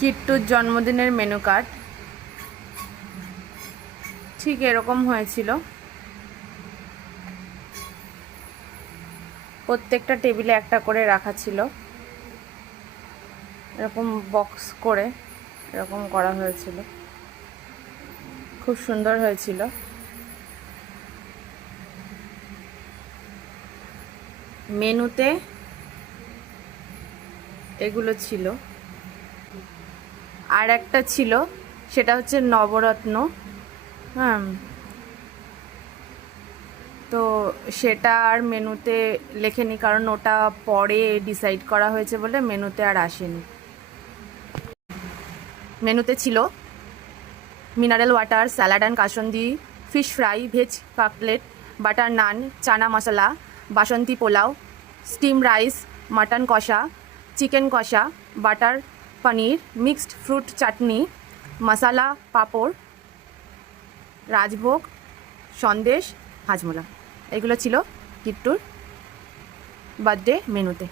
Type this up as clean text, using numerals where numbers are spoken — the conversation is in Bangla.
কিট্টুর জন্মদিনের মেনু কার্ড ঠিক এরকম হয়েছিল। প্রত্যেকটা টেবিলে একটা করে রাখা ছিল, এরকম বক্স করে এরকম করা হয়েছিল, খুব সুন্দর হয়েছিল। মেনুতে এগুলো ছিল, আর একটা ছিল সেটা হচ্ছে নবরত্ন। হ্যাঁ, তো সেটা আর মেনুতে লেখেনি, কারণ ওটা পরে ডিসাইড করা হয়েছে বলে মেনুতে আর আসেনি। মেনুতে ছিল মিনারেল ওয়াটার, স্যালাড অ্যান্ড কাসন্দি, fish fry, veg cutlet, butter naan, chana masala, বাসন্তী পোলাও, স্টিম রাইস, মাটন কষা, চিকেন কষা, butter paneer, mixed fruit chutney, masala papad, রাজভোগ, সন্দেশ, হাজমোলা। এগুলো ছিল কিট্টুর বার্থডে মেনুতে।